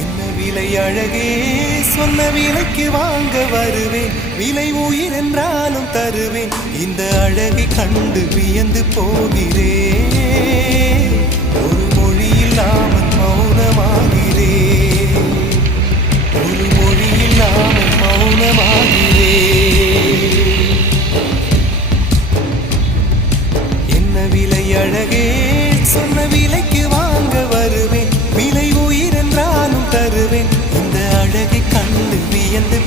என்ன விலை அழகே, சொன்ன விலைக்கு வாங்க வருவேன். விலை உயிர் என்றாலும் தருவேன். இந்த அழகை கண்டு வியந்து போகிறேன். ஒரு மொழி இல்லாமல் மௌனமாகிறேன். ஒரு மொழி இல்லாமல் மௌனமாகிறேன். என்ன விலை அழகே, சொன்ன விலைக்கு வாங்க வருவேன். விலை உயிர் என்றாலும் தருவேன். இந்த அழகை கண்டு வியந்து